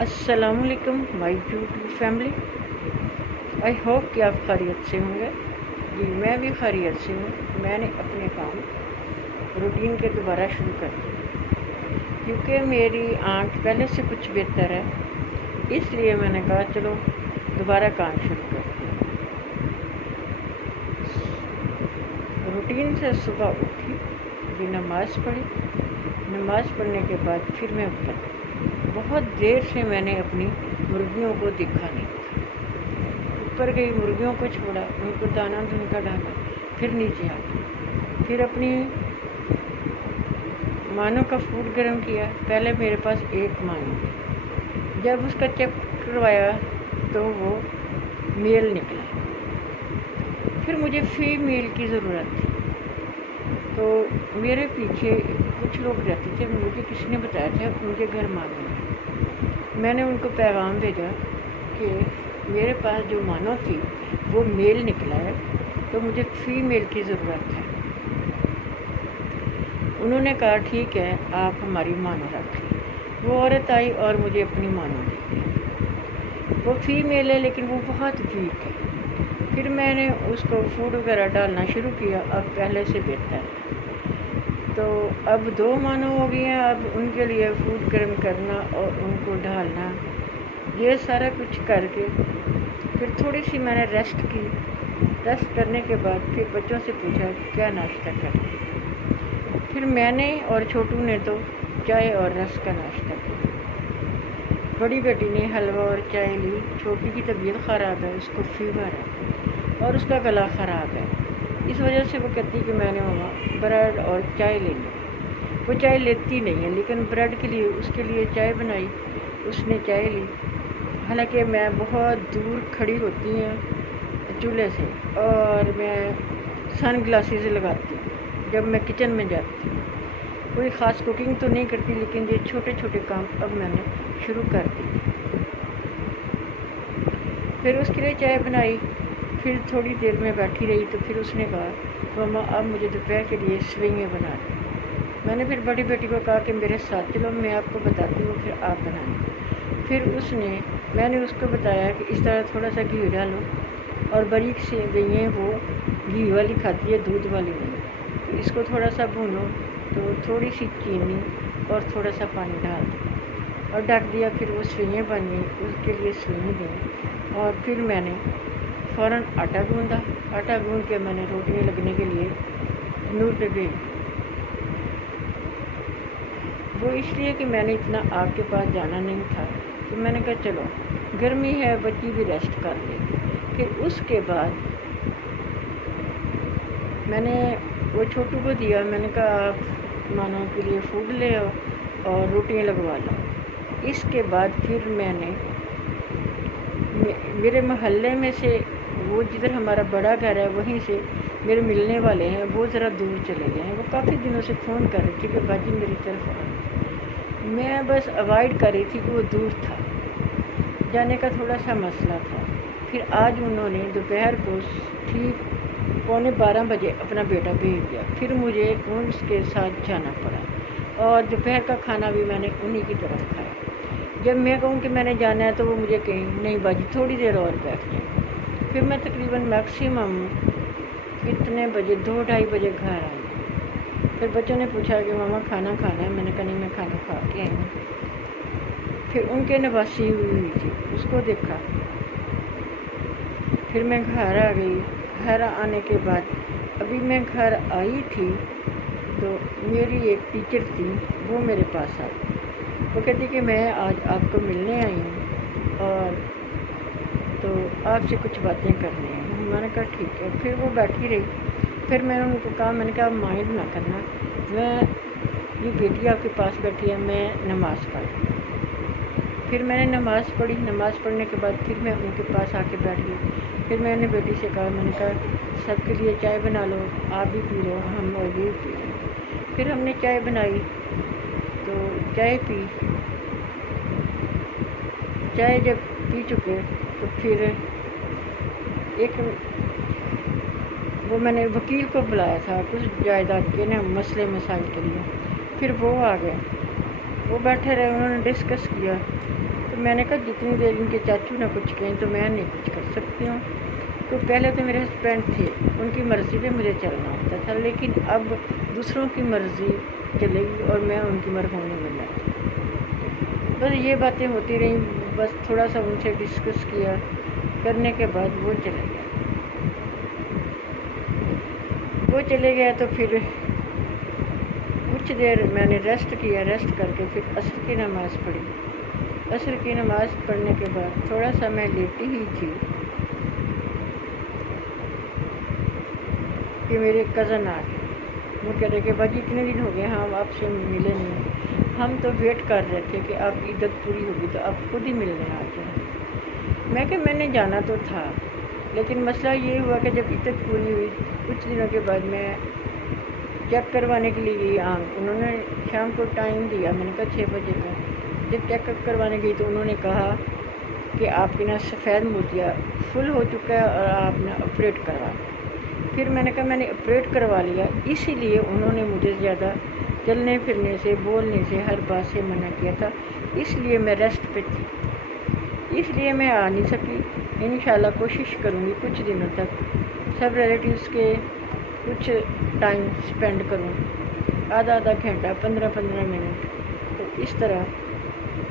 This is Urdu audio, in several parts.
السلام علیکم مائی یوٹیوب فیملی، آئی ہوپ کہ آپ خیریت سے ہوں گے۔ جی میں بھی خیریت سے ہوں۔ میں نے اپنے کام روٹین کے دوبارہ شروع کر دیا کیونکہ میری آنکھ پہلے سے کچھ بہتر ہے، اس لیے میں نے کہا چلو دوبارہ کام شروع کر دیا۔ روٹین سے صبح اٹھی، بھی نماز پڑھی، نماز پڑھنے کے بعد پھر میں اوپر بہت دیر سے میں نے اپنی مرغیوں کو دیکھا نہیں تھا۔ اوپر گئی، مرغیوں کو چھوڑا، ان کو دانہ دھن کا ڈالا، پھر نیچے آ گئی، پھر اپنی مانوں کا فوڈ گرم کیا۔ پہلے میرے پاس ایک مانو تھی، جب اس کا چیک کروایا تو وہ میل نکلا، پھر مجھے فیمیل کی ضرورت تھی۔ تو میرے پیچھے کچھ لوگ رہتے تھے، مجھے کسی نے بتایا تھا ان کے گھر مانو ہے۔ میں نے ان کو پیغام بھیجا کہ میرے پاس جو مانو تھی وہ میل نکلا ہے، تو مجھے فیمیل کی ضرورت ہے۔ انہوں نے کہا ٹھیک ہے، آپ ہماری مانو رکھ لیں۔ وہ عورت آئی اور مجھے اپنی مانو دی گئی۔ وہ فیمیل ہے لیکن وہ بہت ویک ہے۔ پھر میں نے اس کو فوڈ وغیرہ ڈالنا شروع کیا، اب پہلے سے بہتر ہے۔ تو اب 2 مانو ہو گئی ہیں، اب ان کے لیے فوڈ گرم کرنا اور ان کو ڈالنا، یہ سارا کچھ کر کے پھر تھوڑی سی میں نے ریسٹ کی۔ ریسٹ کرنے کے بعد پھر بچوں سے پوچھا کیا ناشتہ کریں۔ پھر میں نے اور چھوٹو نے تو چائے اور رس کا ناشتہ کیا۔ بڑی بیٹی نے حلوہ اور چائے لی۔ چھوٹی کی طبیعت خراب ہے، اس کو فیور ہے اور اس کا گلا خراب ہے، اس وجہ سے وہ کہتی کہ میں نے ماما بریڈ اور چائے لے لی۔ وہ چائے لیتی نہیں ہے لیکن بریڈ کے لیے اس کے لیے چائے بنائی، اس نے چائے لی۔ حالانکہ میں بہت دور کھڑی ہوتی ہوں چولہے سے اور میں سن گلاسز لگاتی ہوں جب میں کچن میں جاتی ہوں۔ کوئی خاص کوکنگ تو نہیں کرتی لیکن یہ چھوٹے چھوٹے کام اب میں نے شروع کر دی۔ پھر اس کے لیے چائے بنائی، پھر تھوڑی دیر میں بیٹھی رہی تو پھر اس نے کہا ماما اب مجھے دوپہر کے لیے سوئیاں بنا دیں۔ میں نے پھر بڑی بیٹی کو کہا کہ میرے ساتھ چلو، میں آپ کو بتاتی ہوں، پھر آپ بنائیں۔ پھر میں نے اس کو بتایا کہ اس طرح تھوڑا سا گھی ڈالو اور باریک سے گئیں، وہ گھی والی کھاتی ہے، دودھ والی نہیں۔ اس کو تھوڑا سا بھونو تو تھوڑی سی چینی اور تھوڑا سا پانی ڈال دو اور ڈھک دیا۔ پھر وہ سوئیاں بن گئیں، اس کے لیے سوئیاں دیں اور پھر میں نے فوراً آٹا گوندھا۔ آٹا گوندھ کے میں نے روٹیاں لگنے کے لیے تندور پہ بھیج دی۔ وہ اس لیے کہ میں نے اتنا آگ کے پاس جانا نہیں تھا، تو میں نے کہا چلو گرمی ہے، بچی بھی ریسٹ کر لے گی۔ پھر اس کے بعد میں نے وہ چھوٹو کو دیا، میں نے کہا آپ مانو کے لیے فوڈ لے آؤ اور روٹیاں لگوا لاؤ۔ اس کے بعد پھر میں نے میرے محلے میں سے وہ جدھر ہمارا بڑا گھر ہے وہیں سے میرے ملنے والے ہیں، وہ ذرا دور چلے گئے ہیں۔ وہ کافی دنوں سے فون کر رہی تھی کہ باجی میری طرف آئیں۔ میں بس اوائڈ کر رہی تھی کہ وہ دور تھا، جانے کا تھوڑا سا مسئلہ تھا۔ پھر آج انہوں نے دوپہر کو ٹھیک 11:15 بجے اپنا بیٹا بھیج دیا، پھر مجھے اس کے ساتھ جانا پڑا اور دوپہر کا کھانا بھی میں نے انہی کی طرف کھایا۔ جب میں کہوں کہ میں نے جانا ہے تو وہ مجھے کہیں نہیں باجی تھوڑی دیر اور بیٹھ جائیں۔ پھر میں تقریباً میکسیمم کتنے بجے 2-2:30 بجے گھر آئی۔ پھر بچوں نے پوچھا کہ ماما کھانا کھانا ہے، میں نے کہا نہیں میں کھانا کھا کے آئی ہوں۔ پھر ان کے نواسی ہوئی تھی، اس کو دیکھا۔ پھر میں گھر آ گئی۔ گھر آنے کے بعد ابھی میں گھر آئی تھی تو میری ایک ٹیچر تھی، وہ میرے پاس آئی۔ وہ کہتی کہ میں آج آپ کو ملنے آئی ہوں اور تو آپ سے کچھ باتیں کرنی ہیں۔ میں نے کہا ٹھیک ہے۔ پھر وہ بیٹھی رہی، پھر میں نے ان کو کہا، میں نے کہا مائنڈ نہ کرنا، یہ بیٹی آپ کے پاس بیٹھی ہے، میں نماز پڑھ رہی ہوں۔ پھر میں نے نماز پڑھی، نماز پڑھنے کے بعد پھر میں ان کے پاس آ کے بیٹھ گئی۔ پھر میں نے بیٹی سے کہا، میں نے کہا سب کے لیے چائے بنا لو، آپ بھی پی لو، ہم اور بھی پی لیں۔ پھر ہم نے چائے بنائی تو چائے پی۔ چائے جب پی چکے تو پھر وہ میں نے وکیل کو بلایا تھا کچھ جائیداد کے نا مسئلے مسائل کے لیے۔ پھر وہ آ گئے، وہ بیٹھے رہے، انہوں نے ڈسکس کیا تو میں نے کہا جتنی دیر ان کے چاچو نہ کچھ کہیں تو میں نہیں کچھ کر سکتی ہوں. تو پہلے تو میرے ہسبینڈ تھے، ان کی مرضی پہ مجھے چلنا ہوتا تھا، لیکن اب دوسروں کی مرضی چلے گی اور میں ان کی مرہونی میں جاتی. بس یہ باتیں ہوتی رہیں. بس تھوڑا سا ان سے ڈسکس کیا، کرنے کے بعد وہ چلے گیا تو پھر کچھ دیر میں نے ریسٹ کیا. ریسٹ کر کے پھر عصر کی نماز پڑھی. عصر کی نماز پڑھنے کے بعد تھوڑا سا میں لیٹی ہی تھی کہ میرے کزن آ گئے. وہ کہہ رہے کہ باجی اتنے دن ہو گئے ہم آپ سے ملے نہیں، ہم تو ویٹ کر رہے تھے کہ آپ کی عدت پوری ہوگی تو آپ خود ہی ملنے آ جائیں. میں نے جانا تو تھا، لیکن مسئلہ یہ ہوا کہ جب عدت پوری ہوئی کچھ دنوں کے بعد میں چیک کروانے کے لیے گئی. انہوں نے شام کو ٹائم دیا، میں نے کہا 6 بجے کا. جب چیک اپ کروانے گئی تو انہوں نے کہا کہ آپ کے نا سفید موتیا فل ہو چکا ہے اور آپ نے آپریٹ کروا. پھر میں نے کہا میں نے آپریٹ کروا لیا، اسی لیے انہوں نے مجھے زیادہ چلنے پھرنے سے، بولنے سے، ہر بات سے منع کیا تھا. اس لیے میں ریسٹ پہ تھی، اس لیے میں آ نہیں سکی. انشاءاللہ کوشش کروں گی کچھ دنوں تک سب ریلیٹیوز کے کچھ ٹائم سپینڈ کروں، آدھا گھنٹہ، 15 منٹ. تو اس طرح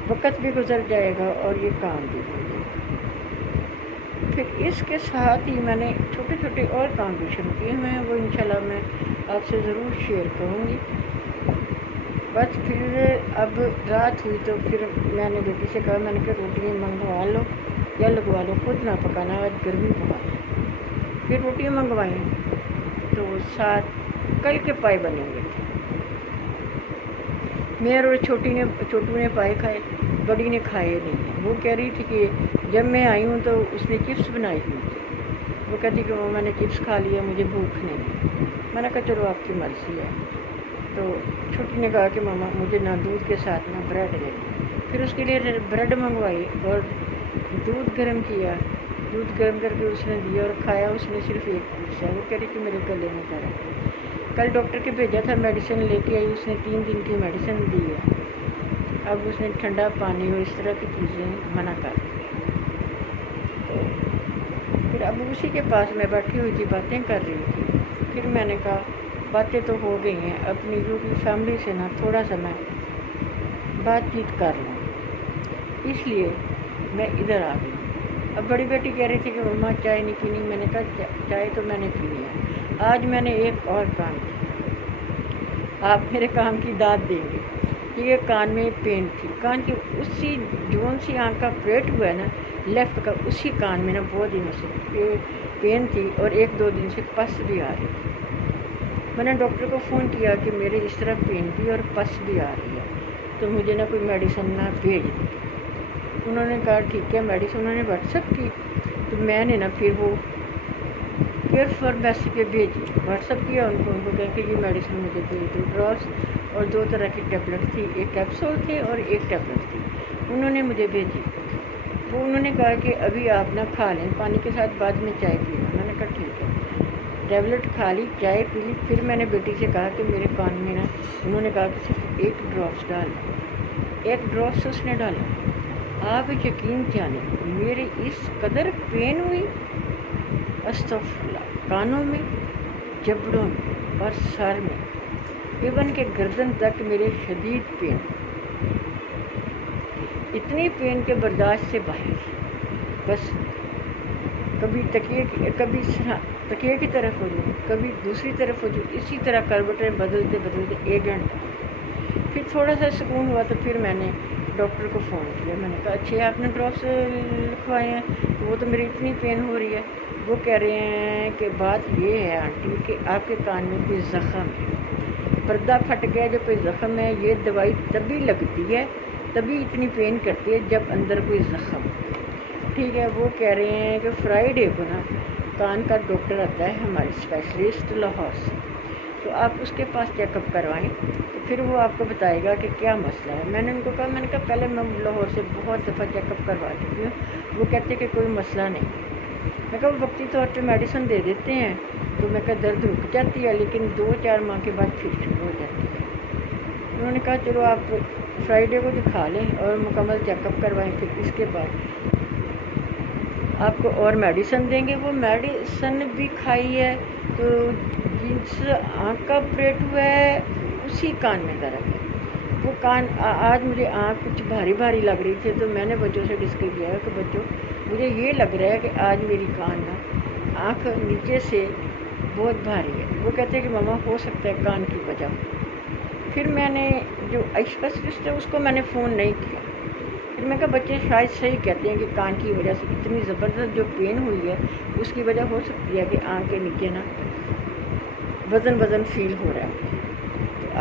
وقت بھی گزر جائے گا اور یہ کام بھی ہو جائے گا. پھر اس کے ساتھ ہی میں نے چھوٹے اور کام بھی شروع کیے ہیں، وہ انشاءاللہ میں آپ سے ضرور شیئر کروں گی. بس پھر اب رات ہوئی تو پھر میں نے بیٹی سے کہا، میں نے کہا روٹیاں منگوا لو یا لگوا لو، خود نہ پکانا، آج گرمی بہت ہے. پھر روٹیاں منگوائیں تو 7 کل کے پائے بنے ہوئے تھے. میرے اور چھوٹو نے پائے کھائے، بڑی نے کھائے نہیں. وہ کہہ رہی تھی کہ جب میں آئی ہوں تو اس نے چپس بنائی ہوئی تھی. وہ کہتی کہ میں نے چپس کھا لیا، مجھے بھوک نہیں. میں نے کہا چلو آپ کی مرضی ہے. تو چھوٹی نے کہا کہ ماما مجھے نہ دودھ کے ساتھ نہ بریڈ دے دیں. پھر اس کے لیے بریڈ منگوائی اور دودھ گرم کیا. دودھ گرم کر کے اس نے دیا اور کھایا. اس نے صرف ایک پیس ہے. وہ کہہ رہی کہ میرے گلے میں درد ہے. کل ڈاکٹر کے بھیجا تھا، میڈیسن لے کے آئی. اس نے 3 دن کی میڈیسن دی ہے. اب اس نے ٹھنڈا پانی اور اس طرح کی چیزیں منع کر دی. پھر اب اسی کے پاس میں بیٹھی ہوئی تھی، باتیں کر رہی تھی. پھر میں نے کہا باتیں تو ہو گئی ہیں، اپنی فیملی سے نا تھوڑا سا میں بات چیت کر لوں، اس لیے میں ادھر آ گئی. اب بڑی بیٹی کہہ رہی تھی کہ مما چائے نہیں پینی. میں نے کہا چائے تو میں نے پینی ہے. آج میں نے ایک اور کام کیا، آپ میرے کام کی داد دیں گے. یہ کان میں پین تھی، کان کی اسی جون سی آنکھ کا آپریٹ ہوا ہے نا لیفٹ کا، اسی کان میں نا بہت دنوں سے پین تھی اور 1-2 دن سے پس بھی آ رہی تھی. میں نے ڈاکٹر کو فون کیا کہ میرے اس طرح پین بھی اور پس بھی آ رہی ہے، تو مجھے نا کوئی میڈیسن نہ بھیج دی. انہوں نے کہا ٹھیک ہے میڈیسن. انہوں نے واٹس ایپ کی تو میں نے نا پھر وہ کیئر فارمیسی پہ بھیجی. واٹس ایپ کیا ان کو کہا کہ یہ میڈیسن مجھے بھیج دو. ڈراپس اور 2 طرح کی ٹیبلٹ تھی، ایک کیپسول تھی اور ایک ٹیبلٹ تھی. انہوں نے مجھے بھیجی. وہ انہوں نے کہا کہ ابھی آپ نہ کھا لیں پانی کے ساتھ، بعد میں چائے پینا. میں نے کہا ٹھیک ہے. ٹیبلٹ کھا لی، چائے پی لی. پھر میں نے بیٹی سے کہا کہ میرے کان میں نا، انہوں نے کہا کہ صرف 1 ڈراپس ڈال. 1 ڈراپس اس نے ڈالا. آپ یقین جانیں میری اس قدر پین ہوئی، استغفراللہ، کانوں میں، جبڑوں میں اور سر میں، ایون کہ گردن تک میرے شدید پین. اتنی پین کے برداشت سے باہر. بس کبھی تکیے کی طرف ہو جاؤں، کبھی دوسری طرف ہو جاؤں، اسی طرح کروٹیں بدلتے 1 گھنٹہ. پھر تھوڑا سا سکون ہوا تو پھر میں نے ڈاکٹر کو فون کیا. میں نے کہا اچھا آپ نے ڈراپس لکھوائے ہیں، تو وہ تو میری اتنی پین ہو رہی ہے. وہ کہہ رہے ہیں کہ بات یہ ہے آنٹی کہ آپ کے کان میں کوئی زخم ہے، پردہ پھٹ گیا. جو کوئی زخم ہے یہ دوائی تبھی لگتی ہے، تبھی اتنی پین کرتی ہے جب اندر کوئی زخم. ٹھیک ہے. وہ کہہ رہے ہیں کہ فرائیڈے کو نا کان کا ڈاکٹر آتا ہے ہمارے اسپیشلسٹ لاہور سے، تو آپ اس کے پاس چیک اپ کروائیں تو پھر وہ آپ کو بتائے گا کہ کیا مسئلہ ہے. میں نے ان کو کہا، میں نے کہا پہلے میں لاہور سے بہت دفعہ چیک اپ کروا چکی ہوں. وہ کہتے کہ کوئی مسئلہ نہیں. میں کہا وہ وقتی طور پہ میڈیسن دے دیتے ہیں تو میں کہا درد رک جاتی ہے، لیکن 2-4 ماہ کے بعد پھر شروع ہو جاتی ہے. انہوں نے کہا چلو آپ فرائیڈے کو دکھا لیں اور مکمل چیک اپ کروائیں. پھر اس کے بعد آپ کو اور میڈیسن دیں گے. وہ میڈیسن بھی کھائی ہے تو جس آنکھ کا آپریٹ ہوا ہے اسی کان میں درد ہے. وہ کان آج مجھے آنکھ کچھ بھاری بھاری لگ رہی تھی تو میں نے بچوں سے ڈسکس کیا کہ بچوں مجھے یہ لگ رہا ہے کہ آج میری کان نا آنکھ نیچے سے بہت بھاری ہے. وہ کہتے ہیں کہ ماما ہو سکتا ہے کان کی وجہ. پھر میں نے جو اسپیشلسٹ ہے اس کو میں نے فون نہیں کیا. پھر میں کہا بچے شاید صحیح کہتے ہیں کہ کان کی وجہ سے اتنی زبردست جو پین ہوئی ہے اس کی وجہ ہو سکتی ہے کہ آنکھ کے نیچے نا وزن فیل ہو رہا ہے.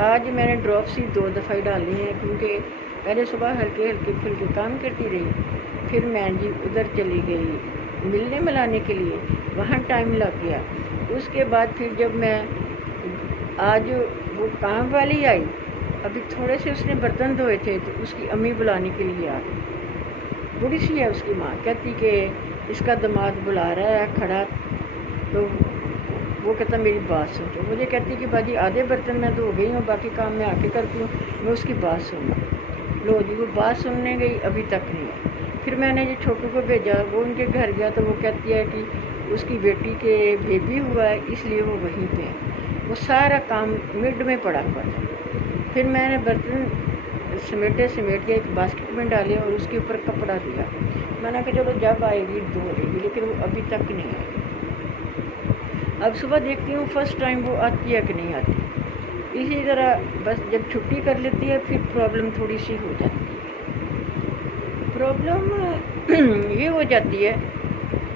آج میں نے ڈراپس ہی 2 دفعہ ڈالی ہیں کیونکہ پہلے صبح ہلکے پھلکے کام کرتی رہی. پھر میں جی ادھر چلی گئی ملنے ملانے کے لیے, وہاں ٹائم لگ گیا. اس کے بعد پھر جب میں آج وہ کام والی آئی, ابھی تھوڑے سے اس نے برتن دھوئے تھے تو اس کی امی بلانے کے لیے آ گئی. بڑی سی ہے اس کی ماں, کہتی کہ اس کا دماد بلا رہا ہے کھڑا. تو وہ کہتا میری بات سن. تو مجھے کہتی کہ باجی آدھے برتن میں دھو گئی ہوں, باقی کام میں آ کے کرتی ہوں, میں اس کی بات سنوں. لو جی وہ بات سننے گئی, ابھی تک نہیں ہے. پھر میں نے یہ چھوٹو کو بھیجا, وہ ان کے گھر گیا تو وہ کہتی ہے کہ اس کی بیٹی کے بیبی ہوا ہے اس لیے وہ وہیں پہ ہے. وہ سارا کام مڈ میں پڑا ہوا تھا. پھر میں نے برتن سمیٹ کے ایک باسکٹ میں ڈالے اور اس کے اوپر کپڑا دیا. میں نے کہا چلو جب آئے گی دھو لے گی, لیکن وہ ابھی تک نہیں آئی. اب صبح دیکھتی ہوں فرسٹ ٹائم وہ آتی ہے کہ نہیں آتی. اسی طرح بس جب چھٹی کر لیتی ہے پھر پرابلم تھوڑی سی ہو جاتی ہے. پرابلم یہ ہو جاتی ہے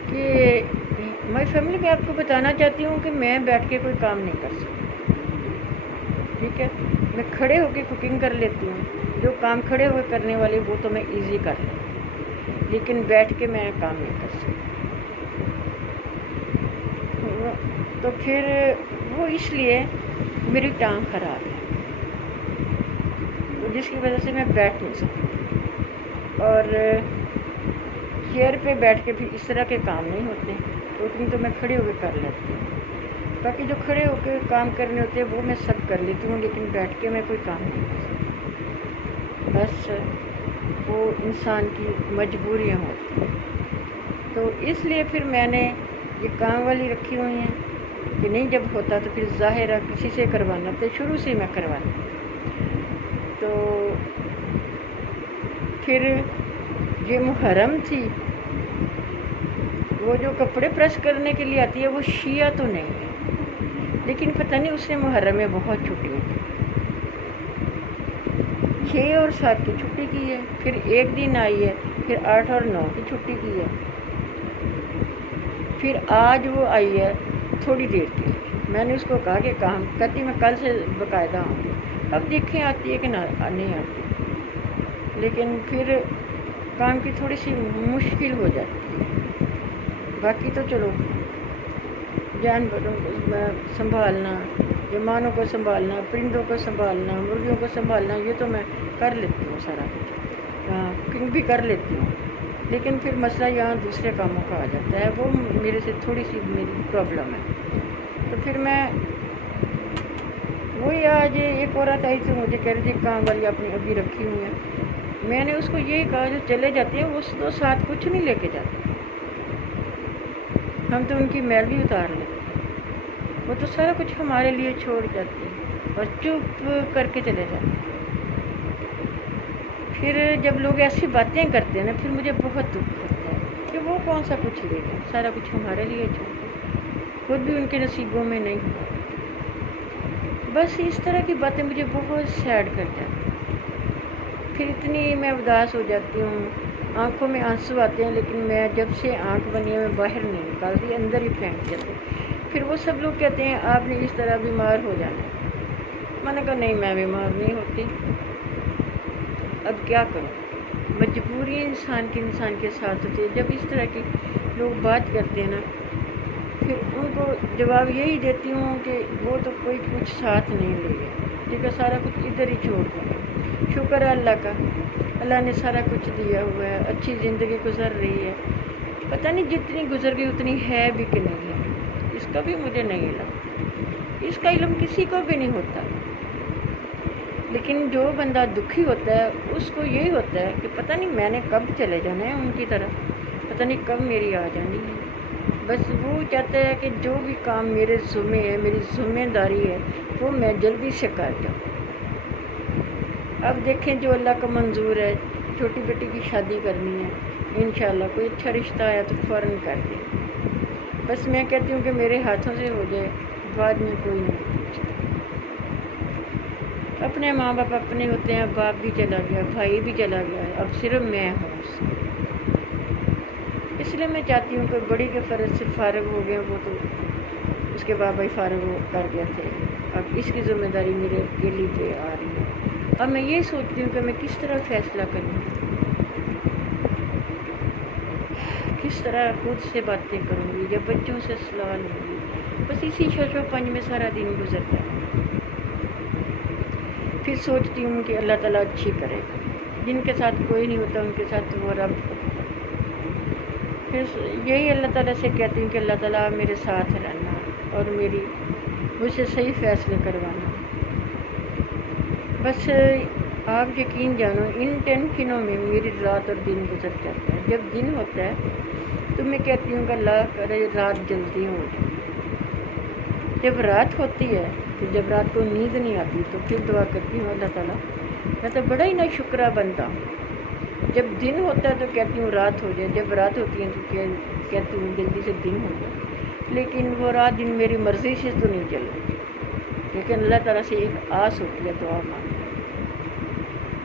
کہ میں فیملی میں آپ کو بتانا چاہتی ہوں کہ میں بیٹھ کے کوئی کام نہیں کر سکتی. ٹھیک ہے, میں کھڑے ہو کے کوکنگ کر لیتی ہوں. جو کام کھڑے ہوئے کرنے والے وہ تو میں ایزی کر لیتی ہوں, لیکن بیٹھ کے میں کام نہیں کر سکتی. تو پھر وہ اس لیے میری ٹانگ خراب ہے جس کی وجہ سے میں بیٹھ نہیں سکتی. اور چیئر پہ بیٹھ کے بھی اس طرح کے کام نہیں ہوتے. کوکنگ تو میں کھڑے ہو کے کر لیتی ہوں. باقی جو کھڑے ہو کے کام کرنے ہوتے ہیں وہ میں سب کر لیتی ہوں, لیکن بیٹھ کے میں کوئی کام نہیں کر سکتی. بس وہ انسان کی مجبوریاں ہوتی ہیں. تو اس لیے پھر میں نے یہ کام والی رکھی ہوئی ہیں کہ نہیں جب ہوتا تو پھر ظاہر ہے کسی سے کروانا, تو شروع سے میں کرواتی. تو پھر یہ محرم تھی, وہ جو کپڑے پریس کرنے کے لیے آتی ہے وہ شیعہ تو نہیں ہے, لیکن پتہ نہیں اس نے محرم میں بہت چھٹی کی. 6 اور 7 کی چھٹی کی ہے, پھر ایک دن آئی ہے, پھر 8 اور 9 کی چھٹی کی ہے, پھر آج وہ آئی ہے تھوڑی دیر کی. میں نے اس کو کہا کہ کام کہتی میں کل سے باقاعدہ آؤں گی. اب دیکھیں آتی ہے کہ نہیں آتی, لیکن پھر کام کی تھوڑی سی مشکل ہو جاتی ہے. باقی تو چلو جانوروں کو سنبھالنا, مہمانوں کو سنبھالنا, پرندوں کو سنبھالنا, مرغیوں کو سنبھالنا, یہ تو میں کر لیتی ہوں سارا کچھ. کوکنگ بھی کر لیتی ہوں, لیکن پھر مسئلہ یہاں دوسرے کاموں کا آ جاتا ہے, وہ میرے سے تھوڑی سی میری پرابلم ہے. تو پھر میں وہی آج ایک عورت آئی تھی مجھے کہہ رہی تھی کام والی اپنی ابھی رکھی ہوئی ہیں. میں نے اس کو یہی کہا جو چلے جاتے ہیں وہ تو ساتھ کچھ نہیں لے کے جاتے, ہم تو ان کی میل بھی اتار لیتے ہیں, وہ تو سارا کچھ ہمارے لیے چھوڑ جاتی ہے اور چپ کر کے چلے جاتے ہیں. پھر جب لوگ ایسی باتیں کرتے ہیں نا پھر مجھے بہت دکھ ہوتا ہے کہ وہ کون سا کچھ لے گا, سارا کچھ ہمارے لیے چھوڑ دیا, خود بھی ان کے نصیبوں میں نہیں ہوا. بس اس طرح کی باتیں مجھے بہت سیڈ کر جاتی ہیں. پھر اتنی میں اداس ہو جاتی ہوں, آنکھوں میں آنسو آتے ہیں, لیکن میں جب سے آنکھ بنی ہے میں باہر نہیں نکالتی, اندر ہی پھینک جاتی. پھر وہ سب لوگ کہتے ہیں آپ نے اس طرح بیمار ہو جانا. میں نے کہا نہیں میں بیمار نہیں ہوتی, اب کیا کروں, مجبوری انسان کے ساتھ ہوتی ہے. جب اس طرح کی لوگ بات کرتے ہیں نا پھر ان کو جواب یہی دیتی ہوں کہ وہ تو کوئی کچھ ساتھ نہیں لے گا, ٹھیک ہے, سارا کچھ ادھر ہی چھوڑ دیں. شکر ہے اللہ کا, اللہ نے سارا کچھ دیا ہوا ہے, اچھی زندگی گزر رہی ہے. پتہ نہیں جتنی گزر گئی اتنی ہے بھی کہ نہیں ہے, اس کا بھی مجھے نہیں علم. اس کا علم کسی کو بھی نہیں ہوتا. لیکن جو بندہ دکھی ہوتا ہے اس کو یہی ہوتا ہے کہ پتہ نہیں میں نے کب چلے جانا ہے ان کی طرف، پتہ نہیں کب میری آ جانی ہے۔ بس وہ چاہتا ہے کہ جو بھی کام میرے ذمہ ہے، میری ذمہ داری ہے، وہ میں جلدی سے کر جاؤں۔ اب دیکھیں جو اللہ کا منظور ہے، چھوٹی بیٹی کی شادی کرنی ہے، انشاءاللہ کوئی اچھا رشتہ آیا تو فوراً کر دیں۔ بس میں کہتی ہوں کہ میرے ہاتھوں سے ہو جائے، بعد میں کوئی نہیں پوچھتا۔ اپنے ماں باپ اپنے ہوتے ہیں، باپ بھی چلا گیا، بھائی بھی چلا گیا ہے، اب صرف میں ہوں اس لیے میں چاہتی ہوں کہ بڑی کے فرض سے فارغ ہو گئے، وہ تو اس کے بابا ہی فارغ ہو کر گئے تھے، اب اس کی ذمہ داری میرے اکیلی پہ آ رہی ہے۔ اب میں یہ سوچتی ہوں کہ میں کس طرح فیصلہ کروں، کس طرح خود سے باتیں کروں گی یا بچوں سے صلاح لوں گی، بس اسی شش و پنج میں سارا دن گزرتا ہے۔ پھر سوچتی ہوں کہ اللہ تعالیٰ اچھی کرے گا، جن کے ساتھ کوئی نہیں ہوتا ان کے ساتھ وہ رب ہوتا ہے۔ پھر یہی اللہ تعالیٰ سے کہتی ہوں کہ اللہ تعالیٰ میرے ساتھ رہنا اور مجھ سے صحیح فیصلے کروانا۔ بس آپ یقین جانو ان ٹینشنوں میں میری رات اور دن گزر جاتا ہے۔ جب دن ہوتا ہے تو میں کہتی ہوں کہ اللہ کرے رات جلدی ہو جائے۔ جب رات ہوتی ہے تو جب رات کو نیند نہیں آتی تو پھر دعا کرتی ہوں اللہ تعالیٰ میں تو بڑا ہی ناشکرہ بنتا ہوں۔ جب دن ہوتا ہے تو کہتی ہوں رات ہو جائے، جب رات ہوتی ہے تو کہتی ہوں جلدی سے دن ہو جائے، لیکن وہ رات دن میری مرضی سے تو نہیں چلتی، لیکن اللہ تعالیٰ سے ایک آس ہوتی ہے دعا مانگنے۔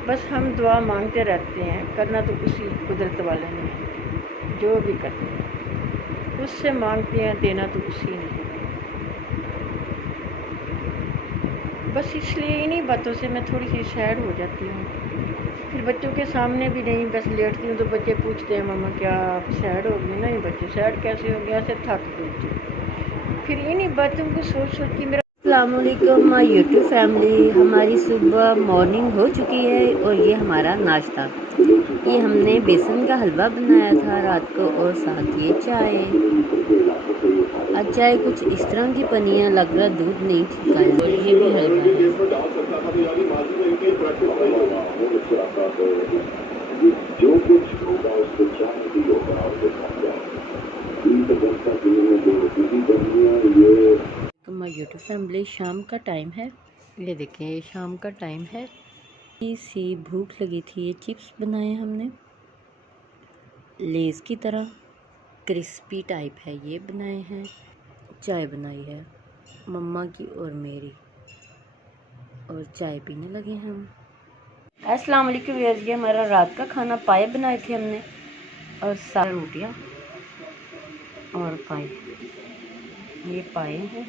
بس ہم دعا مانگتے رہتے ہیں، کرنا تو اسی قدرت والے نے ہے، جو بھی کرتے ہیں اس سے مانگتے ہیں، دینا تو اسی نے ہے۔ بس اس لیے انہی باتوں سے میں تھوڑی سی سیڈ ہو جاتی ہوں، پھر بچوں کے سامنے بھی نہیں، بس لیٹتی ہوں تو بچے پوچھتے ہیں ماما کیا آپ سیڈ ہو گئے؟ نہیں بچے سیڈ کیسے ہو گیا، ایسے تھک گئی۔ پھر انہی باتوں کو سوچ کے میرا السلام علیکم مائی یوٹیوب فیملی، ہماری صبح مارننگ ہو چکی ہے اور یہ ہمارا ناشتہ، یہ ہم نے بیسن کا حلوہ بنایا تھا رات کو اور ساتھ یہ چائے۔ آج چائے کچھ اس طرح کی بنی ہے، لگ رہا دودھ نہیں چھڑکایا، اور یہ بھی حلوہ ہے۔ مائی یوٹیوب فیملی شام کا ٹائم ہے، یہ دیکھیں یہ شام کا ٹائم ہے، سی بھوک لگی تھی، یہ چپس بنائے ہم نے لیز کی طرح کرسپی ٹائپ ہے، یہ بنائے ہیں، چائے بنائی ہے مما کی اور میری، اور چائے پینے لگے ہم۔ السلام علیکم ویئرز، یہ ہمارا رات کا کھانا، پائے بنائے تھے ہم نے اور سارا روٹیاں اور پائے، یہ پائے ہیں